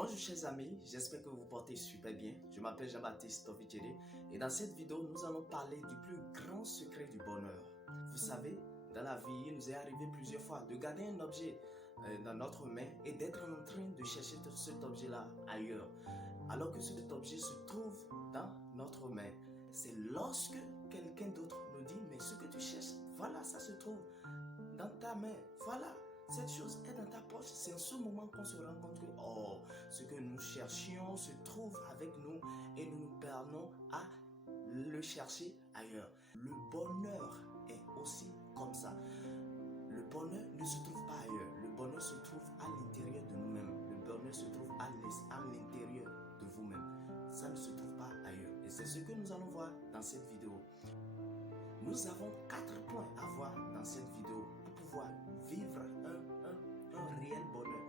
Bonjour chers amis, j'espère que vous portez super bien. Je m'appelle Jean-Baptiste Tovicheri et dans cette vidéo, nous allons parler du plus grand secret du bonheur. Vous savez, dans la vie, il nous est arrivé plusieurs fois de garder un objet dans notre main et d'être en train de chercher cet objet-là ailleurs, alors que cet objet se trouve dans notre main. C'est lorsque quelqu'un d'autre nous dit, mais ce que tu cherches, voilà, ça se trouve dans ta main, voilà. Cette chose est dans ta poche. C'est en ce moment qu'on se rend compte que ce que nous cherchions se trouve avec nous et nous nous perdons à le chercher ailleurs. Le bonheur est aussi comme ça. Le bonheur ne se trouve pas ailleurs. Le bonheur se trouve à l'intérieur de nous-mêmes. Le bonheur se trouve à l'intérieur de vous-même. Ça ne se trouve pas ailleurs. Et c'est ce que nous allons voir dans cette vidéo. Nous avons 4 points à voir dans cette vidéo pour pouvoir vivre un réel bonheur,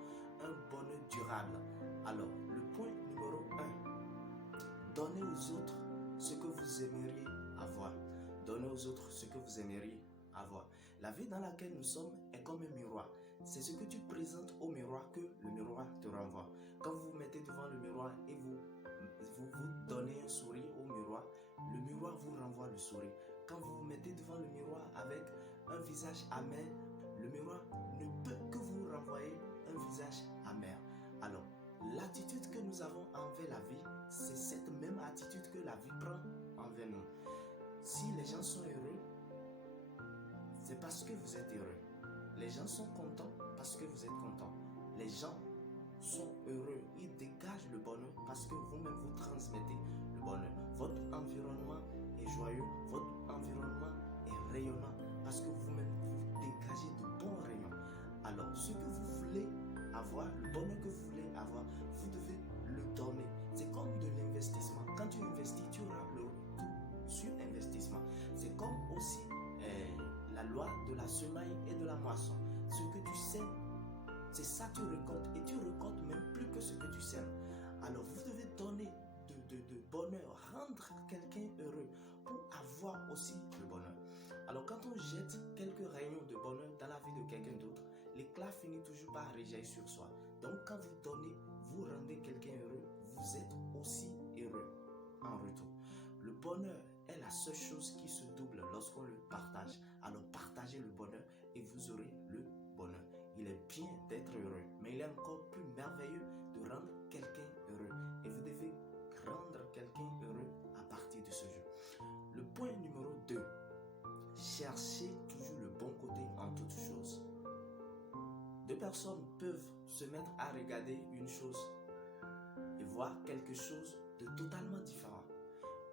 un bonheur durable. Alors, le point numéro 1, donnez aux autres ce que vous aimeriez avoir. Donnez aux autres ce que vous aimeriez avoir. La vie dans laquelle nous sommes est comme un miroir. C'est ce que tu présentes au miroir que le miroir te renvoie. Quand vous vous mettez devant le miroir et vous donnez un sourire au miroir vous renvoie le sourire. Quand vous vous mettez devant le miroir avec un visage amer, le miroir ne peut que vous renvoyer un visage amer. Alors, l'attitude que nous avons envers la vie, c'est cette même attitude que la vie prend envers nous. Si les gens sont heureux, c'est parce que vous êtes heureux. Les gens sont contents parce que vous êtes contents. Les gens sont heureux, ils dégagent le bonheur parce que vous-même vous transmettez le bonheur. Votre environnement est joyeux, votre environnement est rayonnant parce que vous-même vous dégagez de bons rayons. Alors, ce que vous voulez avoir, le bonheur que vous voulez avoir, vous devez le donner. C'est comme de l'investissement. Quand tu investis, tu auras le retour sur investissement. C'est comme aussi la loi de la semaille et de la moisson. Ce que tu sèmes, c'est ça que tu récoltes et tu récoltes même plus que ce que tu sèmes. Alors vous devez donner de bonheur, rendre quelqu'un heureux pour avoir aussi le bonheur. Alors quand on jette quelques rayons de bonheur dans la vie de quelqu'un d'autre, l'éclat finit toujours par rejaillir sur soi. Donc quand vous donnez, vous rendez quelqu'un heureux, vous êtes aussi heureux en retour. Le bonheur est la seule chose qui se double lorsqu'on le partage. Alors partagez le bonheur et vous aurez le bonheur. Il est bien d'être heureux, mais il est encore plus merveilleux de rendre quelqu'un heureux. Et vous devez rendre quelqu'un heureux à partir de ce jour. Le point numéro 2, cherchez toujours le bon côté en toutes choses. Deux personnes peuvent se mettre à regarder une chose et voir quelque chose de totalement différent.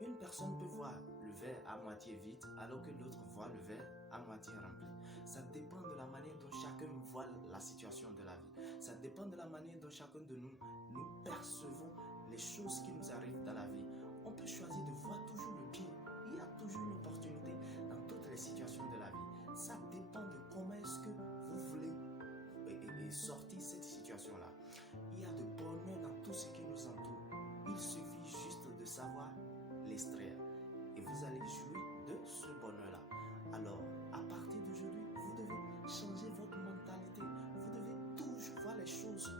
Une personne peut voir le verre à moitié vide alors que l'autre voit le verre à moitié rempli. Ça dépend de la manière dont chacun voit la situation de la vie. Ça dépend de la manière dont chacun de nous percevons les choses qui nous arrivent dans la vie. On peut choisir de voir toujours le bien. Il y a toujours une opportunité dans toutes les situations de la vie. Ça dépend de comment est-ce que vous voulez sortir cette situation-là. Il y a de bonheur dans tout ce qui nous entoure. Il suffit juste de savoir l'extraire et vous allez jouir de ce bonheur-là. Alors, à partir d'aujourd'hui, vous devez changer votre mentalité. Vous devez toujours voir les choses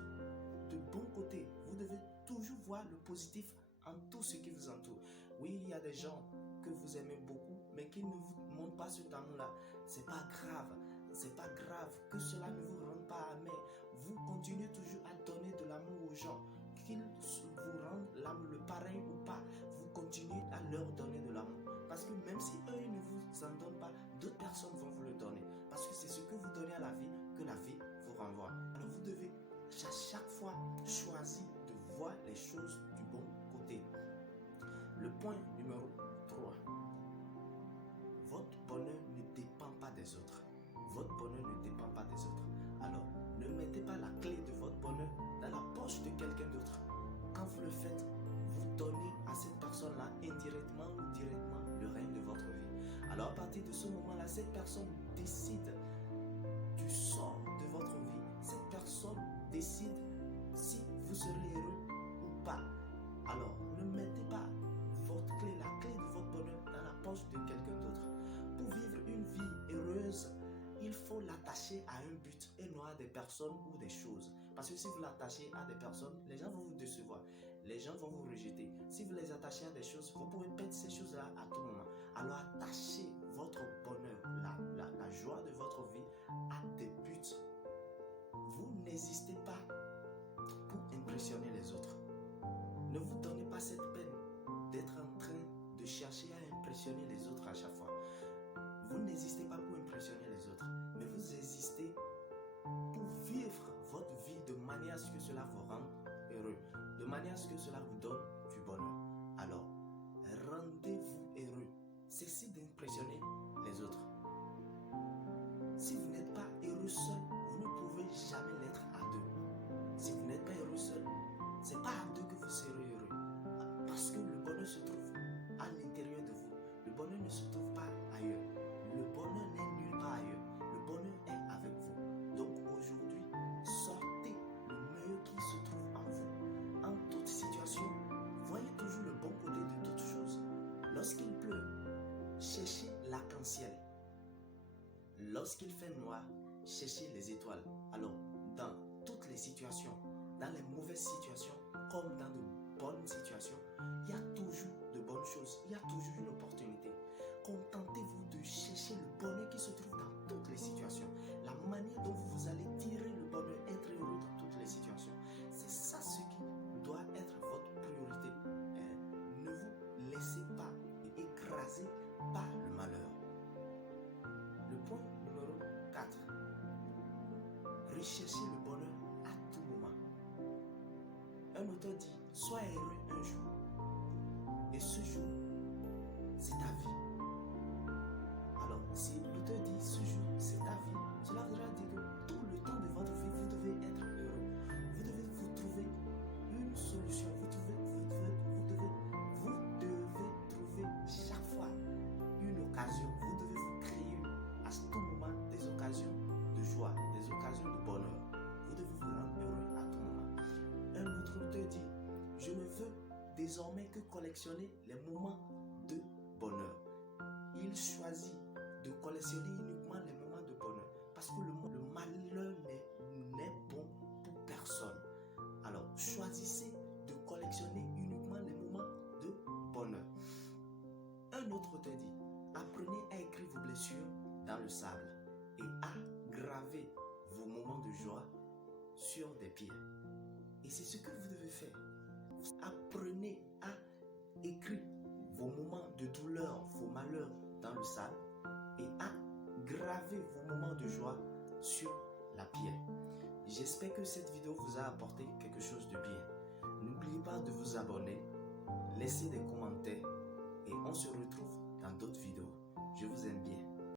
de bon côté. Vous devez toujours voir le positif en tout ce qui vous entoure. Oui, il y a des gens que vous aimez beaucoup, mais qui ne vous montrent pas cet amour-là. C'est pas grave. C'est pas grave que cela ne vous rende pas amer. Vous continuez toujours à donner de l'amour aux gens. Qu'ils vous rendent l'amour le pareil ou pas, vous continuez à leur donner de l'amour. Parce que même si eux ils ne vous en donnent pas, d'autres personnes vont vous le donner. Parce que c'est ce que vous donnez à la vie que la vie vous renvoie. Alors vous devez à chaque fois choisir de voir les choses du bon côté. Le point numéro 3. Votre bonheur ne dépend pas des autres. Votre bonheur ne dépend pas des autres. Alors, ne mettez pas la clé de votre bonheur dans la poche de quelqu'un d'autre. Quand vous le faites, vous donnez à cette personne-là indirectement ou directement le règne de votre vie. Alors à partir de ce moment-là, cette personne décide du sort de votre vie. Cette personne décide si vous serez heureux ou pas. Alors ne mettez pas votre clé, la clé de votre bonheur dans la poche de quelqu'un d'autre. Pour vivre une vie heureuse, il faut l'attacher à un but et non à des personnes ou des choses. Parce que si vous l'attachez à des personnes, les gens vont vous décevoir. Les gens vont vous rejeter. Si vous les attachez à des choses, vous pouvez perdre ces choses-là à tout moment. Alors attachez votre bonheur, la joie de votre vie à des buts. Vous n'hésitez pas pour impressionner les autres. Ne vous donnez pas cette peine d'être en train de chercher à impressionner les autres à chaque fois. Vous n'hésitez pas pour impressionner les autres, mais vous existez pour vivre votre vie de manière à ce que cela vous rende heureux, de manière à ce que cela vous donne du bonheur. Alors, rendez-vous heureux. Cessez d'impressionner les autres. Si vous n'êtes pas heureux seul, vous ne pouvez jamais l'être à deux. Si vous n'êtes pas heureux seul, ce n'est pas à deux que vous serez heureux. Parce que le bonheur se trouve à l'intérieur de vous. Le bonheur ne se trouve pas ailleurs. Le bonheur n'est nulle part ailleurs. Le bonheur est avec vous. Donc aujourd'hui, sortez le meilleur qui se trouve en vous. En toute situation, voyez toujours le bon côté de toute chose. Lorsqu'il pleut, cherchez l'arc-en-ciel. Lorsqu'il fait noir, cherchez les étoiles. Alors, dans toutes les situations, dans les mauvaises situations, comme dans de bonnes situations, il y a toujours de bonnes choses. Il y a toujours une opportunité. Contentez-vous de chercher le bonheur qui se trouve dans toutes les situations. La manière dont vous allez tirer le bonheur, être heureux dans toutes les situations. C'est ça ce qui doit être votre priorité. Ne vous laissez pas écraser par le malheur. Le point numéro 4. Recherchez le bonheur à tout moment. Un auteur dit, sois heureux un jour. Et ce jour, c'est ta vie. Alors, si l'auteur dit ce jour, c'est ta vie, cela voudra dire que tout le temps de votre vie, vous devez être heureux. Vous devez vous trouver une solution. Vous devez trouver chaque fois une occasion. Vous devez vous créer à tout moment des occasions de joie, des occasions de bonheur. Vous devez vous rendre heureux à tout moment. Un autre auteur dit, je ne veux désormais que collectionner les moments de bonheur. Il choisit de collectionner uniquement les moments de bonheur parce que le malheur n'est bon pour personne. Alors, choisissez de collectionner uniquement les moments de bonheur. Un autre auteur dit, apprenez à écrire vos blessures dans le sable et à graver vos moments de joie sur des pierres. Et c'est ce que vous devez faire. Apprenez à écrire vos moments de douleur, vos malheurs dans le sable et à graver vos moments de joie sur la pierre. J'espère que cette vidéo vous a apporté quelque chose de bien. N'oubliez pas de vous abonner, laisser des commentaires et on se retrouve